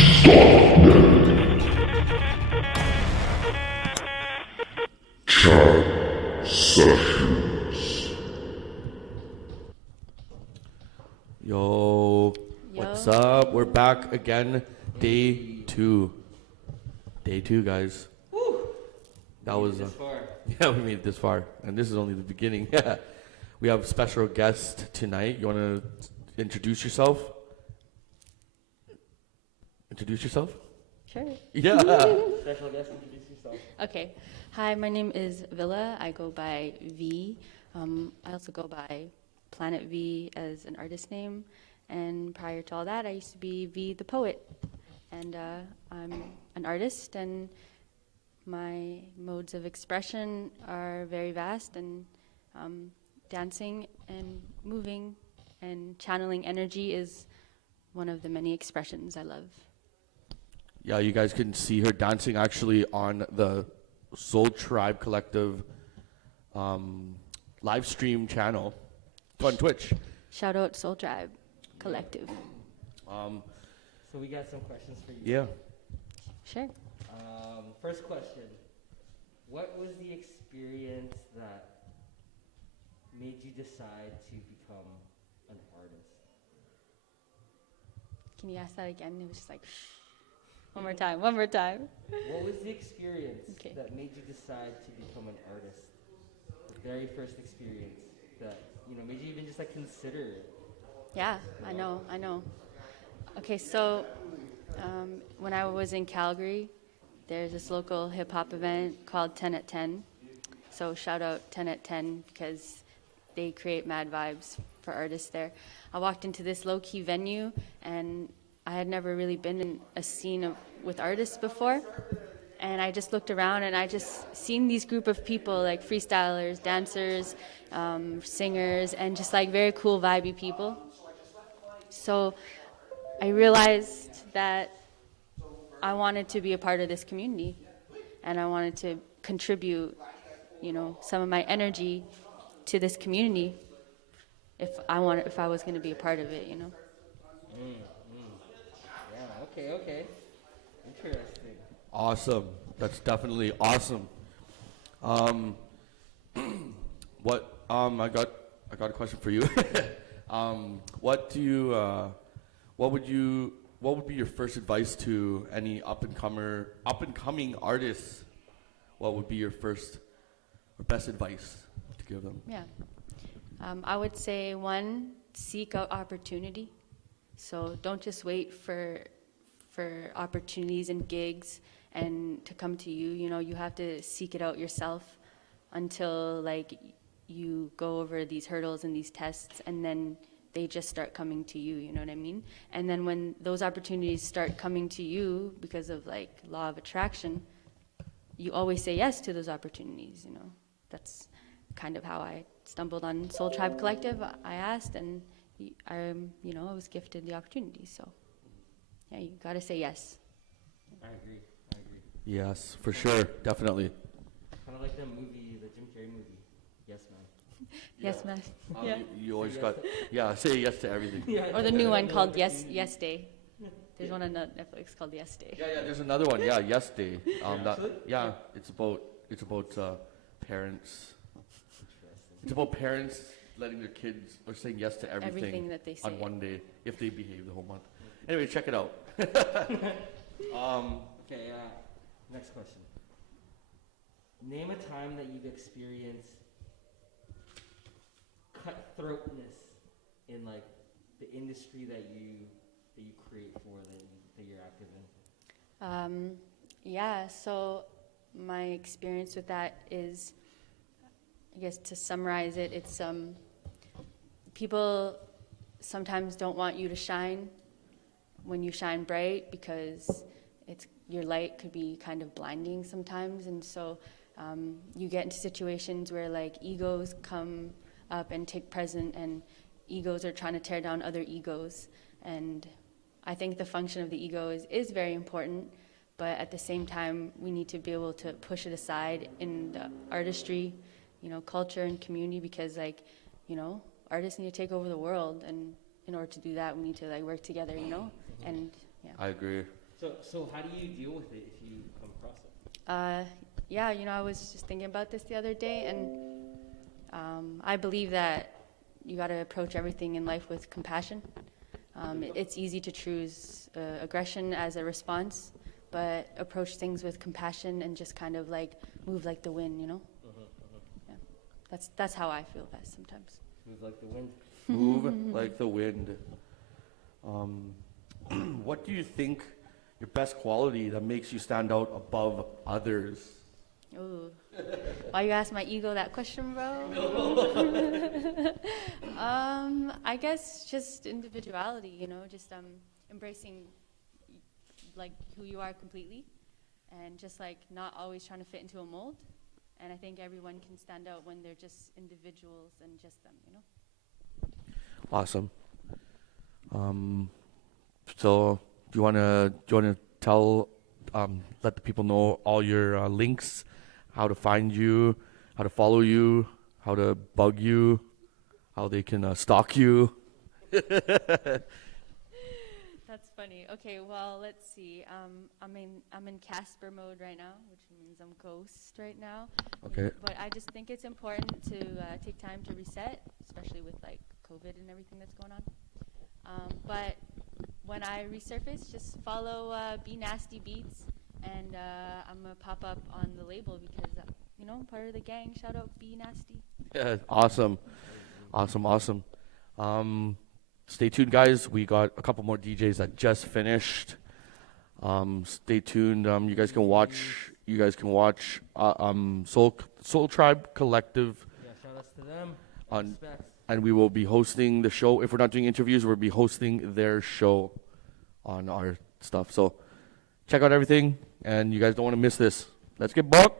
Yo, what's up? We're back again. Day two. Day two, guys. Woo! That was this far. yeah, we made it this far, and this is only the beginning. We have a special guest tonight. You want to introduce yourself? Introduce yourself? Sure. Yeah. Special guest, introduce yourself. Okay. Hi, my name is Villa. I go by V. I also go by Planet V as an artist name. And prior to all that, I used to be V the poet. And I'm an artist, and my modes of expression are very vast, and dancing and moving and channeling energy is one of the many expressions I love. Yeah, you guys can see her dancing actually on the Soul Tribe Collective live stream channel. It's on Twitch. Shout out Soul Tribe Collective. So we got some questions for you. Yeah. Sure. First question. What was the experience that made you decide to become an artist? Can you ask that again? It was just like, one more time. One more time. What was the experience Okay. that made you decide to become an artist? The very first experience that, made you even just like consider it? Yeah, I know. Okay, so when I was in Calgary, there's this local hip hop event called 10 at 10. So shout out 10 at 10 because they create mad vibes for artists there. I walked into this low key venue, and I had never really been in a scene with artists before. And I just looked around, and I just seen these group of people, like freestylers, dancers, singers, and just like very cool vibey people. So I realized that I wanted to be a part of this community, and I wanted to contribute, some of my energy to this community if I was going to be a part of it, Yeah, okay. Interesting. Awesome. That's definitely awesome. What I got a question for you. What would be your first advice to any up and coming artists? What would be your first or best advice to give them? Yeah. I would say, one, seek out opportunity. So don't just wait for opportunities and gigs and to come to you. You have to seek it out yourself until you go over these hurdles and these tests, and then they just start coming to you, you know what I mean? And then when those opportunities start coming to you because of law of attraction, you always say yes to those opportunities, That's kind of how I stumbled on Soul Tribe Collective. I asked, and I was gifted the opportunity. So, yeah, you gotta say yes. I agree. Yes, for sure, definitely. Kind of like the Jim Carrey movie, Yes Man. Yes, man. Yeah. You always say yes to everything. Or the new one called Yes Day. There's one on Netflix called Yes Day. Yeah, there's another one. Yeah, Yes Day. It's about parents. It's about parents letting their kids or saying yes to everything that they say on one day if they behave the whole month. Anyway, check it out. Okay, next question. Name a time that you've experienced cutthroatness in the industry that you create for, that you're active in. So my experience with that is, I guess to summarize it, it's people sometimes don't want you to shine when you shine bright because your light could be kind of blinding sometimes, and so you get into situations where egos come up and take present, and egos are trying to tear down other egos. And I think the function of the ego is very important, but at the same time we need to be able to push it aside in the artistry, culture and community, because artists need to take over the world, and in order to do that we need to work together, and yeah. I agree. So how do you deal with it if you come across it? Yeah, I was just thinking about this the other day, and I believe that you got to approach everything in life with compassion. It's easy to choose aggression as a response, but approach things with compassion and just kind of like move like the wind, Yeah, that's how I feel best sometimes. Move like the wind. Move like the wind. What do you think your best quality that makes you stand out above others? Ooh. Why you ask my ego that question, bro? I guess just individuality, just embracing like who you are completely, and just like not always trying to fit into a mold. And I think everyone can stand out when they're just individuals and just them, Awesome. So do you wanna tell let the people know all your links, how to find you, how to follow you, how to bug you, how they can stalk you? That's funny. Okay, well, let's see. I'm in Casper mode right now, which means I'm ghost right now. Okay. But I just think it's important to take time to reset, especially with like COVID and everything that's going on. But when I resurface, just follow Be Nasty Beats, and I'm gonna pop up on the label because I'm part of the gang. Shout out Be Nasty. Yeah, awesome. Stay tuned, guys. We got a couple more DJs that just finished. Stay tuned. You guys can watch. Soul Tribe Collective. Yeah, shout outs to them. Respect. And we will be hosting the show. If we're not doing interviews, we'll be hosting their show on our stuff. So check out everything, and you guys don't want to miss this. Let's get buck.